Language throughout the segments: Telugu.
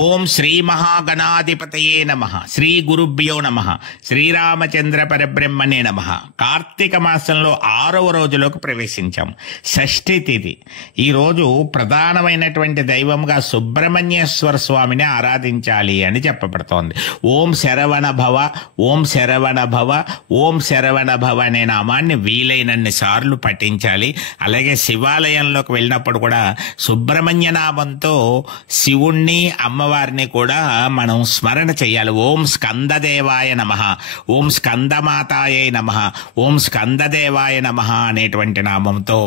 ఓం శ్రీ మహాగణాధిపతయే నమః. శ్రీ గురుభ్యో నమః. శ్రీరామచంద్ర పరబ్రహ్మణే నమః. కార్తీక మాసంలో 6వ రోజులోకి ప్రవేశించాం. షష్ఠి తిథి. ఈరోజు ప్రధానమైనటువంటి దైవంగా సుబ్రహ్మణ్యేశ్వర స్వామిని ఆరాధించాలి అని చెప్పబడుతోంది. ఓం శరవణ భవ, ఓం శరవణ భవ, ఓం శరవణ భవ అనే నామాన్ని వీలైనన్ని సార్లు పఠించాలి. అలాగే శివాలయంలోకి వెళ్ళినప్పుడు కూడా సుబ్రహ్మణ్య నామంతో శివుణ్ణి అమ్మవారిని కూడా మనం స్మరణ చేయాలి. ఓం స్కందదేవాయ నమః, ఓం స్కందమాతాయే నమః, ఓం స్కందదేవాయ నమః అనేటువంటి నామంతో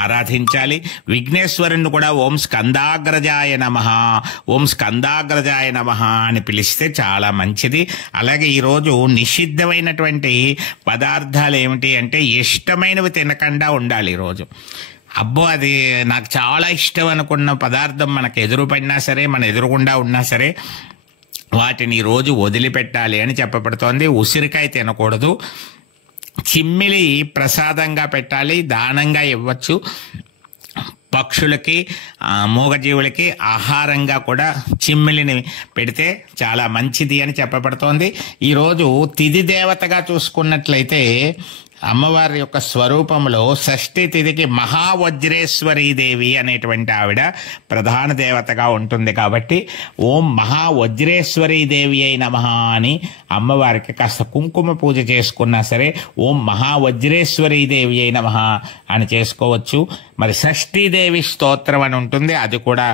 ఆరాధించాలి. విఘ్నేశ్వరుని కూడా ఓం స్కందాగ్రజాయ నమః, ఓం స్కందాగ్రజాయ నమః అని పిలిస్తే చాలా మంచిది. అలాగే ఈరోజు నిషిద్ధమైనటువంటి పదార్థాలు ఏమిటి అంటే ఇష్టమైనవి తినకుండా ఉండాలి. ఈరోజు అబ్బో అది నాకు చాలా ఇష్టం అనుకున్న పదార్థం మనకు ఎదురుపడినా సరే, మన ఎదురుగుండా ఉన్నా సరే వాటిని రోజు వదిలిపెట్టాలి అని చెప్పబడుతోంది. ఉసిరికాయ తినకూడదు. చిమ్మిలి ప్రసాదంగా పెట్టాలి, దానంగా ఇవ్వచ్చు. పక్షులకి, మూగజీవులకి ఆహారంగా కూడా చిమ్మిలిని పెడితే చాలా మంచిది అని చెప్పబడుతోంది. ఈరోజు తిథి దేవతగా చూసుకున్నట్లయితే అమ్మవారి యొక్క స్వరూపంలో షష్ఠి తిథికి మహావజ్రేశ్వరీదేవి అనేటువంటి ఆవిడ ప్రధాన దేవతగా ఉంటుంది. కాబట్టి ఓం మహావజ్రేశ్వరీదేవి అయి నమః అని అమ్మవారికి కాస్త కుంకుమ పూజ చేసుకున్నా సరే ఓం మహావజ్రేశ్వరీదేవి అయి నమః అని చేసుకోవచ్చు. మరి షష్ఠీదేవి స్తోత్రం అని ఉంటుంది, అది కూడా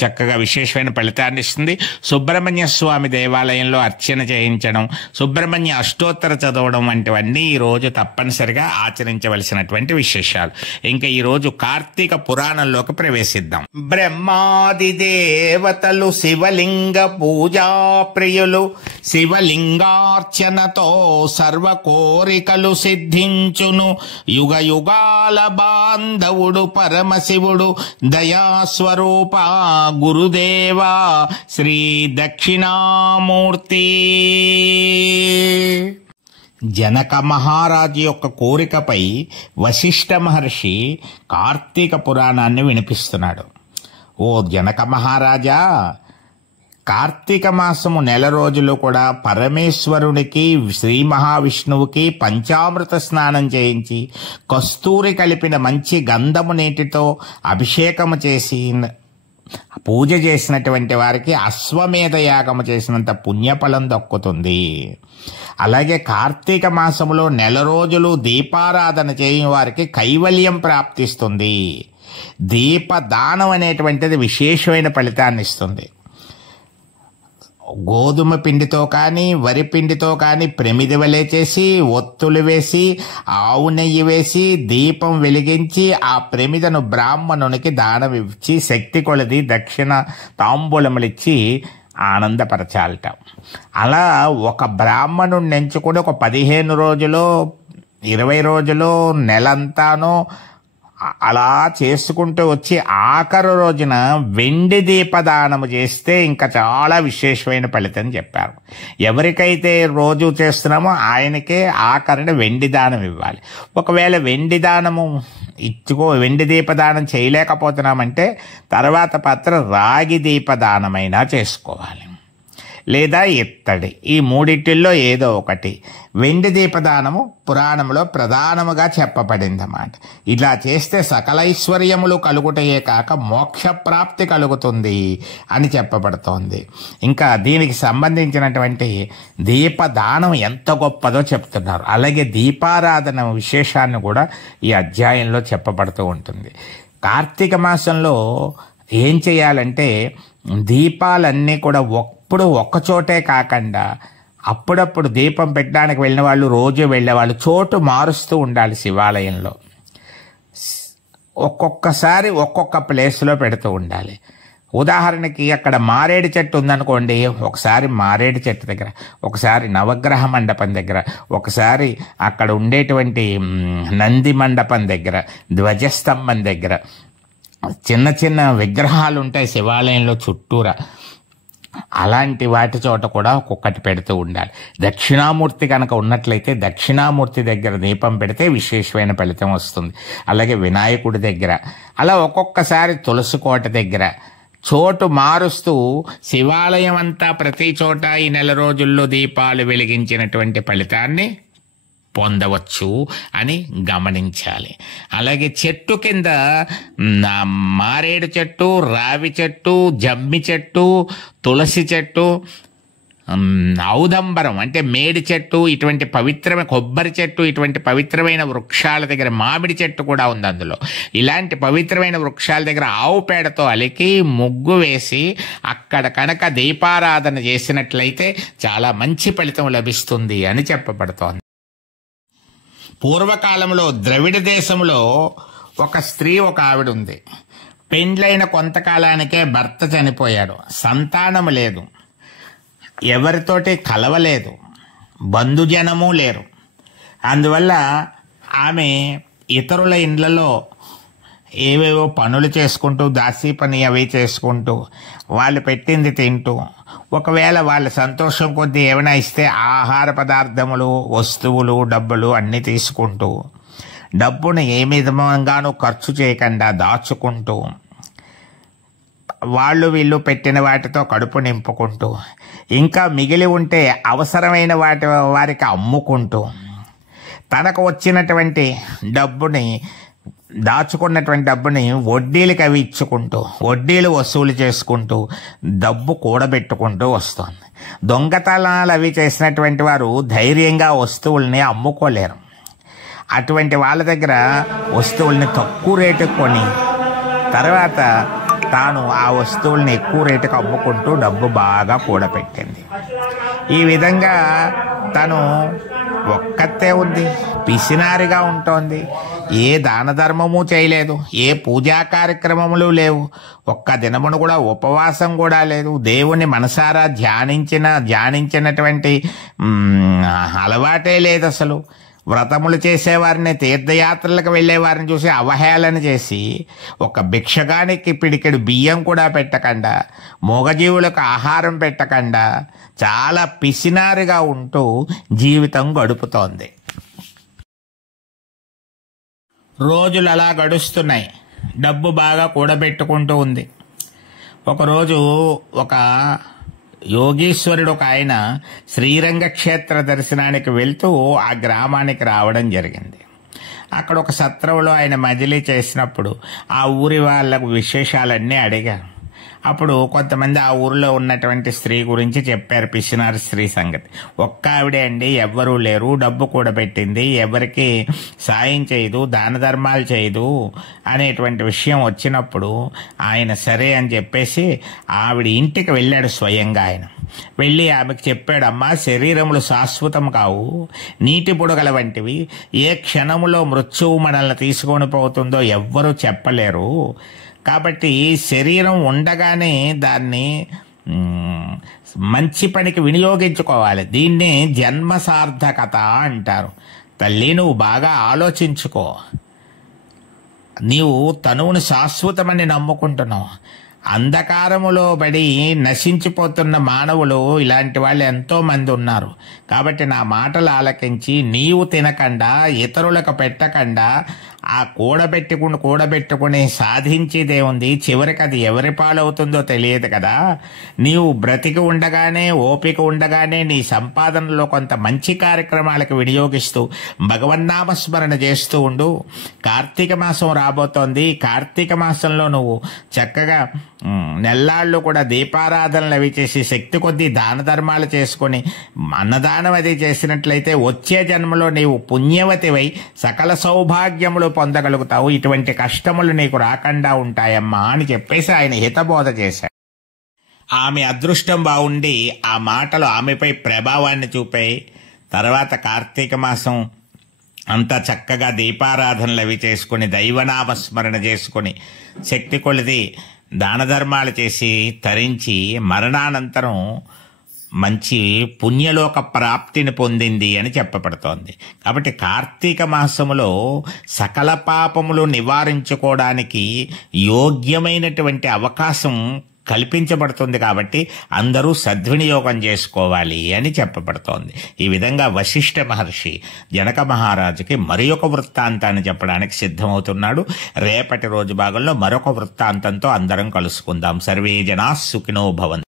చక్కగా విశేషమైన ఫలితాన్ని ఇస్తుంది. సుబ్రహ్మణ్య స్వామి దేవాలయంలో అర్చన చేయించడం, సుబ్రహ్మణ్య అష్టోత్తర చదవడం వంటివన్నీ ఈరోజు తప్పనిసరిగా ఆచరించవలసినటువంటి విశేషాలు. ఇంకా ఈరోజు కార్తీక పురాణంలోకి ప్రవేశిద్దాం. బ్రహ్మాది దేవతలు శివలింగ పూజా ప్రియులు, శివలింగార్చనతో సర్వ కోరికలు సిద్ధించును. యుగ యుగాల బాంధవుడు పరమశివుడు దయాస్వరూప గురుదేవా శ్రీ దక్షిణామూర్తి. జనక మహారాజు యొక్క కోరికపై వశిష్ఠ మహర్షి కార్తీక పురాణాన్ని వినిపిస్తున్నాడు. ఓ జనక మహారాజా, కార్తీక మాసము 1 రోజులు కూడా పరమేశ్వరునికి, శ్రీ మహావిష్ణువుకి పంచామృత స్నానం చేయించి కస్తూరి కలిపిన మంచి గంధము నీటితో అభిషేకము చేసి పూజ చేసినటువంటి వారికి అశ్వమేధ యాగము చేసినంత పుణ్యఫలం దక్కుతుంది. అలాగే కార్తీక మాసములో 1 రోజులు దీపారాధన చేయని వారికి కైవల్యం ప్రాప్తిస్తుంది. దీపదానం అనేటువంటిది విశేషమైన ఫలితాన్ని ఇస్తుంది. గోధుమ పిండితో కానీ వరి పిండితో కానీ ప్రమిది వలె చేసి ఒత్తులు వేసి ఆవు నెయ్యి వేసి దీపం వెలిగించి ఆ ప్రమిదను బ్రాహ్మణునికి దానం ఇచ్చి శక్తి కొలది దక్షిణ తాంబూలములిచ్చి ఆనందపరచాలట. అలా ఒక బ్రాహ్మణుడిని ఎంచుకుని ఒక 15 రోజులు 20 రోజులు నెలంతానో అలా చేసుకుంటూ వచ్చి ఆఖరు రోజున వెండి దీపదానము చేస్తే ఇంకా చాలా విశేషమైన ఫలితం చెప్పారు. ఎవరికైతే రోజు చేస్తున్నామో ఆయనకే ఆఖరిని వెండి దానం ఇవ్వాలి. ఒకవేళ వెండి దానము వెండి దీపదానం చేయలేకపోతున్నామంటే తర్వాత పత్ర రాగి దీపదానమైనా చేసుకోవాలి, లేదా ఇత్తడి. ఈ మూడిటిల్లో ఏదో ఒకటి. వెండి దీపదానము పురాణంలో ప్రధానముగా చెప్పబడిందన్నమాట. ఇలా చేస్తే సకల ఐశ్వర్యములు కలుగుటయే కాక మోక్షప్రాప్తి కలుగుతుంది అని చెప్పబడుతోంది. ఇంకా దీనికి సంబంధించినటువంటి దీపదానం ఎంత గొప్పదో చెప్తున్నారు. అలాగే దీపారాధన విశేషాన్ని కూడా ఈ అధ్యాయంలో చెప్పబడుతూ ఉంటుంది. కార్తీక మాసంలో ఏం చేయాలంటే దీపాలన్నీ కూడా ఇప్పుడు ఒక్కచోటే కాకుండా అప్పుడప్పుడు దీపం పెట్టడానికి వెళ్ళిన వాళ్ళు, రోజు వెళ్ళేవాళ్ళు చోటు మారుస్తూ ఉండాలి. శివాలయంలో ఒక్కొక్కసారి ఒక్కొక్క ప్లేస్లో పెడుతూ ఉండాలి. ఉదాహరణకి అక్కడ మారేడు చెట్టు ఉందనుకోండి, ఒకసారి మారేడు చెట్టు దగ్గర, ఒకసారి నవగ్రహ మండపం దగ్గర, ఒకసారి అక్కడ ఉండేటువంటి నంది మండపం దగ్గర, ధ్వజస్తంభం దగ్గర, చిన్న చిన్న విగ్రహాలు ఉంటాయి శివాలయంలో చుట్టూరా, అలాంటి వాటి చోట కూడా ఒక్కొక్కటి పెడుతూ ఉండాలి. దక్షిణామూర్తి కనుక ఉన్నట్లయితే దక్షిణామూర్తి దగ్గర దీపం పెడితే విశేషమైన ఫలితం వస్తుంది. అలాగే వినాయకుడి దగ్గర, అలా ఒక్కొక్కసారి తులసి కోట దగ్గర, చోటు మారుస్తూ శివాలయం అంతా ప్రతి చోట ఈ నెల రోజుల్లో దీపాలు వెలిగించినటువంటి ఫలితాన్ని పొందవచ్చు అని గమనించాలి. అలాగే చెట్టు కింద మారేడు చెట్టు, రావి చెట్టు, జమ్మి చెట్టు, తులసి చెట్టు, ఔదంబరం అంటే మేడి చెట్టు, ఇటువంటి పవిత్రమైన కొబ్బరి చెట్టు, ఇటువంటి పవిత్రమైన వృక్షాల దగ్గర మామిడి చెట్టు కూడా ఉంది. అందులో ఇలాంటి పవిత్రమైన వృక్షాల దగ్గర ఆవు పేడతో అలికి ముగ్గు వేసి అక్కడ కనుక దీపారాధన చేసినట్లయితే చాలా మంచి ఫలితం లభిస్తుంది అని చెప్పబడుతోంది. పూర్వకాలంలో ద్రవిడ దేశంలో ఒక స్త్రీ, ఒక ఆవిడ ఉంది. పెండ్లైన కొంతకాలానికే భర్త చనిపోయాడు. సంతానము లేదు, ఎవరితోటి కలవలేదు, బంధుజనము లేరు. అందువల్ల ఆమె ఇతరుల ఇండ్లలో ఏవేవో పనులు చేసుకుంటూ, దాసీ పని అవి చేసుకుంటూ, వాళ్ళు పెట్టింది తింటూ, ఒకవేళ వాళ్ళ సంతోషం కొద్దీ ఏమైనా ఇస్తే ఆహార పదార్థములు, వస్తువులు, డబ్బులు అన్నీ తీసుకుంటూ, డబ్బును ఏ విధంగానూ ఖర్చు చేయకుండా దాచుకుంటూ, వాళ్ళు వీళ్ళు పెట్టిన వాటితో కడుపు నింపుకుంటూ, ఇంకా మిగిలి ఉంటే అవసరమైన వారికి అమ్ముకుంటూ, తనకు వచ్చినటువంటి డబ్బుని, దాచుకున్నటువంటి డబ్బుని వడ్డీలకు అవి ఇచ్చుకుంటూ, వడ్డీలు వసూలు చేసుకుంటూ, డబ్బు కూడబెట్టుకుంటూ వస్తుంది. దొంగతనాలు అవి చేసినటువంటి వారు ధైర్యంగా వస్తువుల్ని అమ్ముకోలేరు. అటువంటి వాళ్ళ దగ్గర వస్తువుల్ని తక్కువ రేటుకు కొని తర్వాత తాను ఆ వస్తువుల్ని ఎక్కువ రేటుకు అమ్ముకుంటూ డబ్బు బాగా కూడబెట్టింది. ఈ విధంగా తను ఒక్కతే ఉంది, పిసినారిగా ఉంటోంది. ఏ దాన ధర్మము చేయలేదు, ఏ పూజా కార్యక్రమములు లేవు, ఒక్క దినమును కూడా ఉపవాసం కూడా లేదు. దేవుని మనసారా ధ్యానించినటువంటి అలవాటే లేదు అసలు. వ్రతములు చేసేవారిని, తీర్థయాత్రలకు వెళ్ళేవారిని చూసి అవహేళన చేసి, ఒక భిక్షగానికి పిడికెడు బియ్యం కూడా పెట్టకుండా, మూగజీవులకు ఆహారం పెట్టకుండా చాలా పిసినారిగా ఉంటూ జీవితం గడుపుతోంది. రోజులు అలా గడుస్తున్నాయి. డబ్బు బాగా కూడబెట్టుకుంటూ ఉంది. ఒకరోజు ఒక యోగీశ్వరుడు ఒక ఆయన శ్రీరంగ క్షేత్ర దర్శనానికి వెళ్తూ ఆ గ్రామానికి రావడం జరిగింది. అక్కడ ఒక సత్రంలో ఆయన మజిలీ చేసినప్పుడు ఆ ఊరి వాళ్ళకు విశేషాలన్నీ అడిగారు. అప్పుడు కొంతమంది ఆ ఊరిలో ఉన్నటువంటి స్త్రీ గురించి చెప్పారు, పిసినారి స్త్రీ సంగతి. ఒక్క ఆవిడే అండి, ఎవ్వరూ లేరు, డబ్బు కూడబెట్టింది, ఎవరికి సాయం చేయదు, దాన ధర్మాలు చేయదు అనేటువంటి విషయం వచ్చినప్పుడు ఆయన సరే అని చెప్పేసి ఆవిడ ఇంటికి వెళ్ళాడు. స్వయంగా ఆయన వెళ్ళి ఆమెకు చెప్పాడు, అమ్మా, శరీరములు శాశ్వతం కావు, నీటి బుడగల వంటివి, ఏ క్షణములో మృత్యువు మనల్ని తీసుకొని పోతుందో ఎవ్వరూ చెప్పలేరు. కాబట్టి శరీరం ఉండగానే దాన్ని మంచి పనికి వినియోగించుకోవాలి. దీన్ని జన్మ సార్థకత అంటారు. తల్లి, నువ్వు బాగా ఆలోచించుకో. నీవు తనువును శాశ్వతమని నమ్ముకుంటున్నావు. అంధకారములో పడి నశించిపోతున్న మానవులు ఇలాంటి వాళ్ళు ఎంతో మంది ఉన్నారు. కాబట్టి నా మాటలు ఆలకించి నీవు తినకుండా, ఇతరులకు పెట్టకుండా, ఆ కూడబెట్టుకుని సాధించేదేముంది, చివరికి అది ఎవరి పాలవుతుందో తెలియదు కదా. నీవు బ్రతికి ఉండగానే, ఓపిక ఉండగానే నీ సంపాదనలో కొంత మంచి కార్యక్రమాలకు వినియోగిస్తూ భగవన్నామస్మరణ చేస్తూ ఉండు. కార్తీక మాసం రాబోతోంది. కార్తీక మాసంలో నువ్వు చక్కగా నెల్లాళ్ళు కూడా దీపారాధనలు అవి చేసి, శక్తి కొద్దీ దాన ధర్మాలు చేసుకొని, అన్నదానం అది చేసినట్లయితే వచ్చే జన్మలో నీవు పుణ్యవతివై సకల సౌభాగ్యములు పొందగలుగుతావు. ఇటువంటి కష్టములు నీకు రాకుండా ఉంటాయమ్మా అని చెప్పేసి ఆయన హితబోధ చేశాడు. ఆమె అదృష్టం బాగుండి ఆ మాటలు ఆమెపై ప్రభావాన్ని చూపాయి. తర్వాత కార్తీక మాసం అంతా చక్కగా దీపారాధనలు అవి చేసుకుని, దైవనామస్మరణ చేసుకుని, శక్తి కొలిది దాన ధర్మాలు చేసి తరించి మరణానంతరం మంచి పుణ్యలోక ప్రాప్తిని పొందింది అని చెప్పబడుతోంది. కాబట్టి కార్తీక మాసములో సకల పాపములు నివారించుకోవడానికి యోగ్యమైనటువంటి అవకాశం కల్పించబడుతుంది. కాబట్టి అందరూ సద్వినియోగం చేసుకోవాలి అని చెప్పబడుతోంది. ఈ విధంగా వశిష్ఠ మహర్షి జనక మహారాజుకి మరి ఒక వృత్తాంతాన్ని చెప్పడానికి సిద్ధమవుతున్నాడు. రేపటి రోజు భాగంలో మరొక వృత్తాంతంతో అందరం కలుసుకుందాం. సర్వే జనా సుఖినో భవంతు.